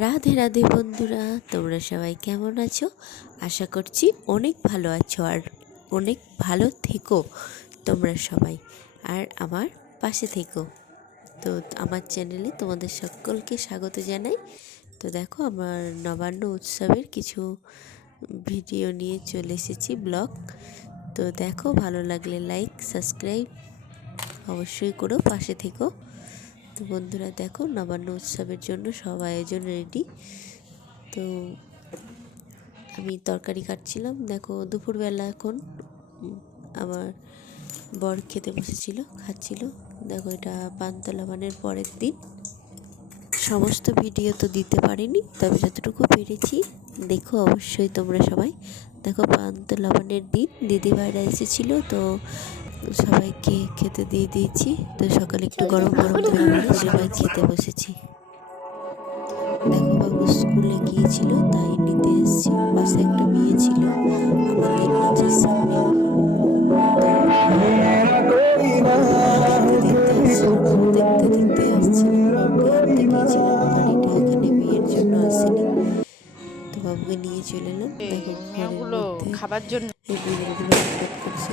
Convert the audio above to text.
রাধে রাধে বন্ধুরা, তোমরা সবাই কেমন আছো? আশা করছি অনেক ভালো আছো আর অনেক ভালো থেকো তোমরা সবাই। আর আমার পাশে থেকো। তো আমার চ্যানেলে তোমাদের সকলকে স্বাগত জানাই। তো দেখো, আমার নবান্ন উৎসবের কিছু ভিডিও নিয়ে চলে এসেছি ব্লগ। তো দেখো, ভালো লাগলে লাইক, সাবস্ক্রাইব অবশ্যই করো, পাশে থেকো। তো বন্ধুরা দেখো নবান্ন উৎসবের জন্য সব আয়োজন রেডি তো আমি তরকারি কাটছিলাম। দেখো দুপুরবেলা এখন আমার বর খেতে বসেছিল, খাচ্ছিল। দেখো এটা পান্তা লবণের পরের দিন। সমস্ত ভিডিও তো দিতে পারিনি, তবে যতটুকু পেরেছি, দেখো অবশ্যই তোমরা সবাই। দেখো পান্ত লবণের দিন, দিদিভাইরা এসেছিল, তো সবাইকে খেতে দিয়ে দিয়েছি। তো সকালে একটু গরম গরম সবাই খেতে বসেছি। দেখো বাবু স্কুলে গিয়েছিল তাই নিতে এসেছি। পাশে একটা বিয়ে ছিল আমাদের নিচের সামনে দেখতে দেখতে আসছিলাম গিয়েছিলাম এখানে বিয়ের জন্য আসেনি। তো বাবুকে নিয়ে চলে এলাম। দেখো খাবার জন্য। এই বিড়ালগুলো করছে।